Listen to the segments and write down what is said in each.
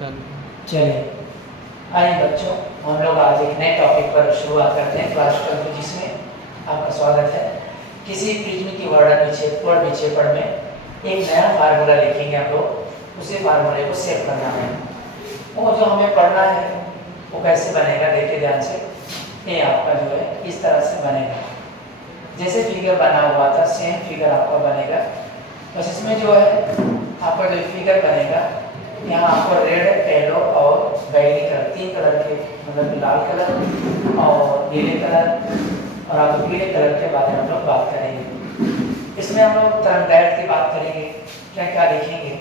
चलिए आइए बच्चों, हम लोग आज एक नए टॉपिक पर शुरुआत करते हैं क्लास 12 जिसमें आपका स्वागत है। किसी प्रिज्म की वर्णन विक्षेपण में एक नया फार्मूला लिखेंगे हम लोग, उसी फार्मूले को सेव करना है। वो जो हमें पढ़ना है वो कैसे बनेगा देखिए ध्यान से। ये आपका जो है इस तरह से बनेगा, जैसे फिगर बना हुआ था सेम फिगर आपका बनेगा। बस इसमें जो है आपका जो फिगर बनेगा, यहाँ आपको रेड, येलो और बैगनी कलर, तीन कलर के, मतलब लाल कलर और नीले कलर और आपको पीले कलर के बारे में हम लोग बात करेंगे। इसमें हम लोग तरंग की बात करेंगे, क्या क्या लिखेंगे।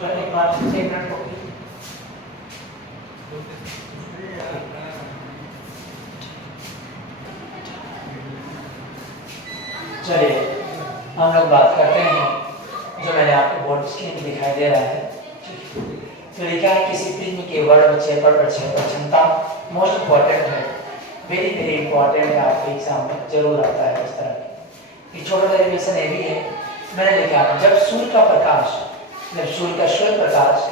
तो एक बार 1 मिनट को चलिए हम लोग बात करते हैं जो मैंने आपको बोर्ड स्क्रीन पर दिखाई दे रहा है। तो लिखा है किसी प्रिज्म के वर्ग विक्षेपण क्षमता मोस्ट इम्पोर्टेंट है, वेरी वेरी इंपॉर्टेंट है, आपके एग्जाम में जरूर आता है। इस तरह एक छोटा सा रिविजन ये भी है, मैंने लिखा जब सूर्य का प्रकाश, जब सूर्य का श्वेत प्रकाश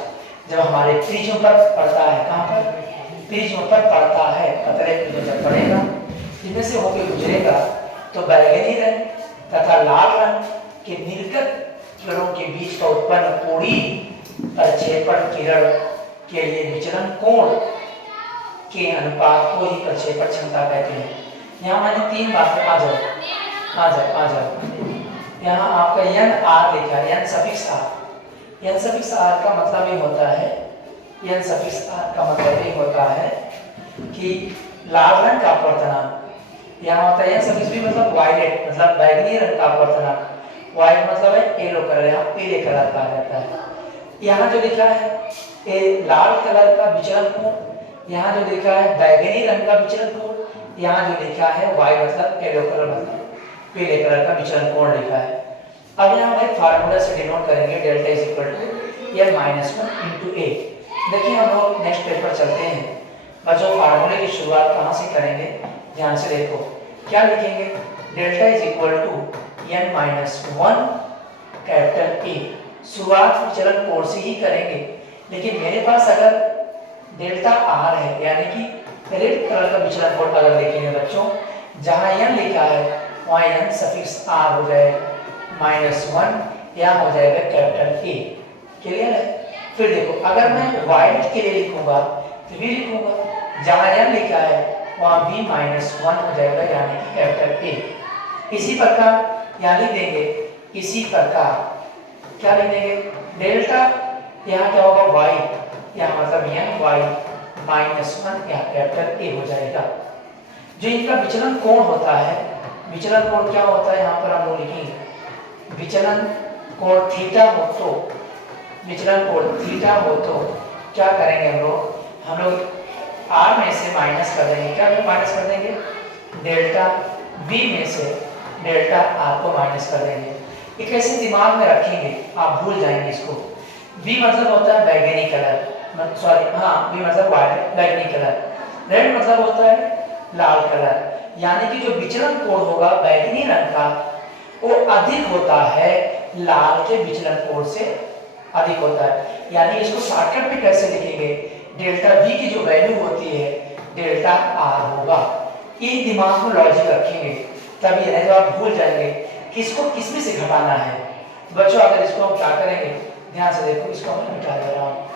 जब हमारे प्रिज्म पर पड़ता है, कहाँ पर? प्रिज्म पर पड़ता है, पतले प्रिज्म जब पड़ेगा, इनमें से होकर गुजरेगा तो बैगनी रंग तथा लाल रंग के निर्गत किरणों के बीच का उत्पन्न कोणीय प्रक्षेपण किरण के लिए विचलन कोण के अनुपात को ही प्रक्षेपण क्षमता कहते हैं। यहाँ मैंने 3 बातें आ जाओ यहाँ आपका एन आर लिखा है, एन सफिक्स आर का मतलब ये होता है, एन सफिक्स आर का मतलब ये होता है कि लाल रंग का अपवर्तनांक, यहाँ होता है एन सफिक्स भी मतलब वायलेट, मतलब बैगनी रंग का अपवर्तनांक, वाइट मतलब है येलो कलर, यहाँ पीले कलर का आ जाता है। यहाँ जो लिखा है ये लाल कलर का विचलन कोण, यहाँ जो लिखा है बैगनी रंग का विचलन कोण, यहाँ जो लिखा है वाइट मतलब येलो कलर मतलब पीले कलर का विचलन कोण लिखा है। अब यहाँ हम एक फार्मूला से डिनोट करेंगे, delta is equal to N minus 1 into a. देखिए हम लोग नेक्स्ट पेज पर चलते हैं बच्चों, फार्मूले की शुरुआत कहाँ से करेंगे, ध्यान से देखो क्या लिखेंगे, delta is equal to N minus 1 capital A. शुरुआत विचलन कोण से ही करेंगे, लेकिन मेरे पास अगर डेल्टा आर है, यानी कि रेड कलर का विचलन कोण अगर देखेंगे बच्चों, जहां एन लिखा है वहां एन सफिक्स आर हो जाएगा -1, यहाँ हो जाएगा कैपिटल ए। क्लियर है? फिर देखो अगर मैं वाइट के लिए लिखूंगा तो भी लिखूंगा, जहां एन लिखा है वहां भी -1 हो जाएगा, यानी कि कैपिटल ए। इसी प्रकार यहाँ लिख देंगे, इसी प्रकार क्या लिख देंगे, डेल्टा यहाँ क्या होगा वाई, यहाँ मतलब एन वाई -1, यहाँ कैपिटल ए हो जाएगा। जो इनका विचलन कोण होता है, विचलन कोण क्या होता है, यहाँ पर हम लोग लिखेंगे विचलन कोण थीटा हो तो, विचलन कोण थीटा हो तो क्या करेंगे हम लोग आर में से माइनस कर देंगे, क्या माइनस कर देंगे, डेल्टा बी में से डेल्टा आर को माइनस कर देंगे। ये कैसे दिमाग में रखेंगे, आप भूल जाएंगे इसको। बी मतलब होता है बैगनी कलर, सॉरी हाँ बी मतलब वायलेट बैगनी कलर, रेड मतलब होता है लाल कलर, यानी कि जो विचलन कोण होगा बैगनी रंग का वो अधिक होता है लाल के विचलन कोण से अधिक होता है। यानी इसको शॉर्टकट में कैसे लिखेंगे, डेल्टा बी की जो वैल्यू होती है डेल्टा आर होगा। ये दिमाग में लॉजिक रखेंगे, तभी नहीं तो आप भूल जाएंगे किसको किसमें से घटाना है। तो बच्चों अगर इसको हम क्या करेंगे, ध्यान से देखो, इसको मैं मिटा दे रहा हूँ।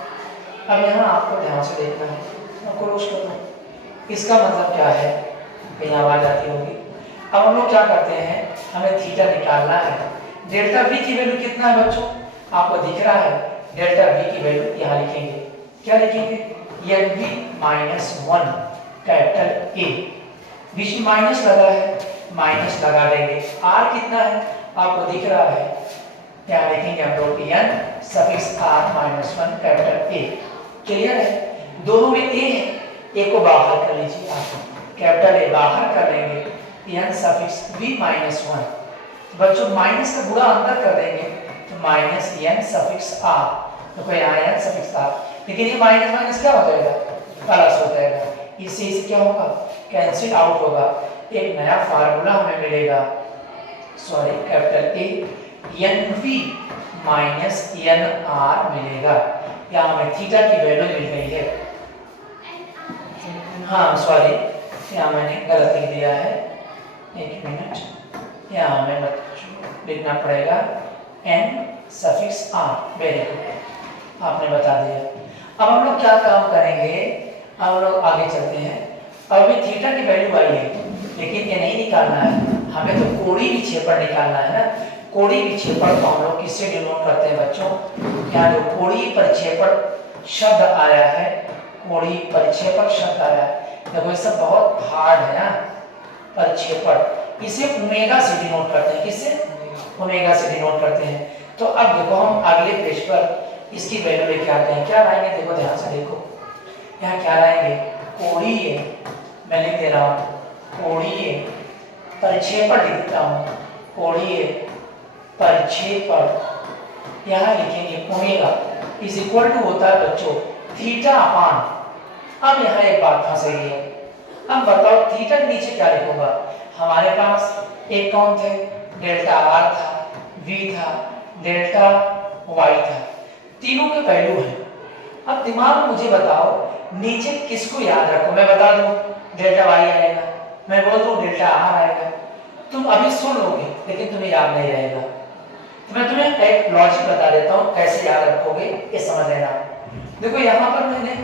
अब यहाँ आपको ध्यान से देखना है, मैं क्लोज कर दूँ। इसका मतलब क्या है, कहीं आवाज आती होगी। अब हम लोग क्या करते हैं, हमें थीटा निकालना है। डेल्टा बी की वैल्यू कितना है बच्चों, आपको दिख रहा है, डेल्टा बी की वैल्यू यहाँ लिखेंगे, क्या लिखेंगे, एन बी -1 कैपिटल ए, बीच में माइनस लगा है, माइनस लगा देंगे। आर कितना है आपको दिख रहा है, यहाँ लिखेंगे हम लोग N suffix R -1 capital A. Clear है? दोनों में ए है, ए को बाहर कर लीजिए, आप कैपिटल ए बाहर कर लेंगे, एन सफिक्स बी -1। बच्चों माइनस का गुणा अंदर कर देंगे तो माइनस एन सफिक्स आर, तो यहाँ एन सफिक्स आर, लेकिन ये माइनस माइनस क्या हो जाएगा, प्लस हो जाएगा। इससे क्या होगा, कैंसिल आउट होगा, एक नया फार्मूला हमें मिलेगा, sorry capital A N we minus N R मिलेगा। यहाँ हमें थीटा की वैल्यू मिल गई है। हाँ सॉरी, यहाँ मैंने गलत लिख दिया है, एक मिनट, यहाँ हमें लिखना पड़ेगा n suffix r। Very good, आपने बता दिया। अब हम लोग क्या काम करेंगे, अब हम लोग आगे चलते हैं। अब अभी थीटा की वैल्यू आई है, लेकिन ये नहीं निकालना है, हमें तो कोणीय विक्षेपण निकालना है ना। कोणीय विक्षेपण को हम लोग किससे डिनोट करते हैं बच्चों? यहाँ जो कोणीय प्रक्षेपण शब्द आया है, कोणीय प्रक्षेपण शब्द आया है, देखो ये सब बहुत हार्ड है ना। प्रक्षेपण, इसे ओमेगा से डिनोट करते हैं, किससे? ओमेगा से डिनोट करते हैं। तो अब देखो हम अगले पेज पर इसकी वैल्यू लेके आते हैं। क्या लाएंगे, देखो ध्यान से देखो, यहाँ क्या लाएंगे? कोणीय, मैं लिख दे रहा हूँ कोणीय प्रक्षेपण लिख देता हूँ, कोणीय प्रक्षेपण यहाँ लिखेंगे ओमेगा इज इक्वल टू होता है बच्चों थीटा अपान। अब यहाँ एक बात फंस रही है, अब बताओ थीटा के नीचे क्या लिखूंगा? हमारे पास एक कौन थे? डेल्टा आर था, वी था, डेल्टा वाई था, तीनों के वैल्यू है। अब दिमाग में मुझे बताओ नीचे किसको याद रखो? मैं बता दूं डेल्टा वाई आएगा, मैं बोल दूं डेल्टा आर आएगा, तुम अभी सुन लोगे लेकिन तुम्हें याद नहीं रहेगा। तो मैं तुम्हें एक लॉजिक बता देता हूँ कैसे याद रखोगे, ये समझ लेना। देखो यहाँ पर मैंने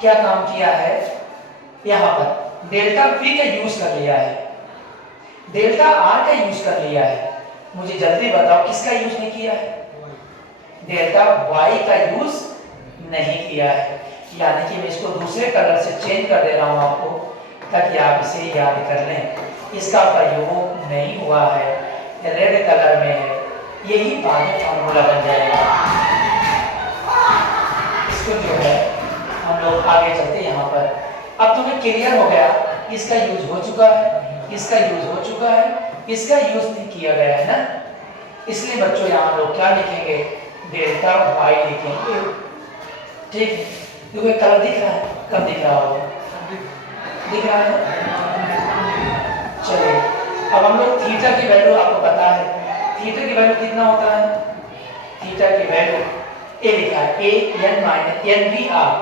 क्या काम किया है, यहाँ पर डेल्टा वी का यूज कर लिया है, डेल्टा आर का यूज कर लिया है। मुझे जल्दी बताओ किसका यूज नहीं किया है? डेल्टा वाई का यूज नहीं किया है। यानी कि मैं इसको दूसरे कलर से चेंज कर दे रहा हूं आपको, ताकि आप इसे याद कर लें। इसका प्रयोग नहीं हुआ है, रेड कलर में है, यही बाद में फॉर्मूला बन जाएगा। इसको जो है हम लोग आगे चलते हैं यहाँ पर। अब तुम्हें क्लियर हो गया, इसका यूज हो चुका है, इसका यूज हो चुका है, इसका यूज नहीं किया गया है ना। इसलिए बच्चों यहाँ लोग क्या लिखेंगे? डेल्टा वाई लिखेंगे, ठीक है। देखो कलर दिख रहा है, कब दिख रहा होगा? दिख रहा है। चलिए अब हम लोग थीटा की वैल्यू आपको पता है, थीटा की वैल्यू कितना होता है? थीटा की वैल्यू ए लिखा है, a n minus n v r,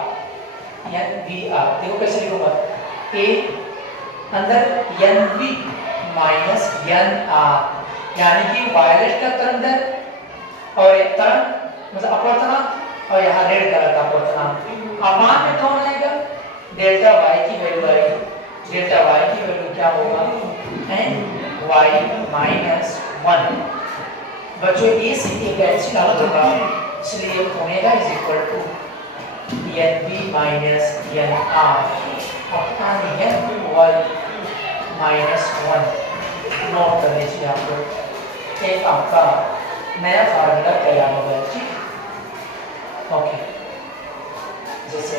n v r. देखो कैसे लिखूंगा? ए अंदर n we minus N r, यानी कि वायलेट का तरंग और एक तरंग मतलब अपवर्तनांक, और यहाँ रेड कलर का अपवर्तनांक। अपान में कौन आएगा? डेल्टा वाई की वैल्यू आएगी। डेल्टा वाई की वैल्यू क्या होगा? N Y minus 1। बच्चों ए से ए कैंसिल आउट होगा, इसलिए omega is equal to N B minus N R upon N Y minus 1। Note कर लीजिए आप लोग, एक आपका नया फार्मूला तैयार हो गया, ठीक है? ओके, जैसे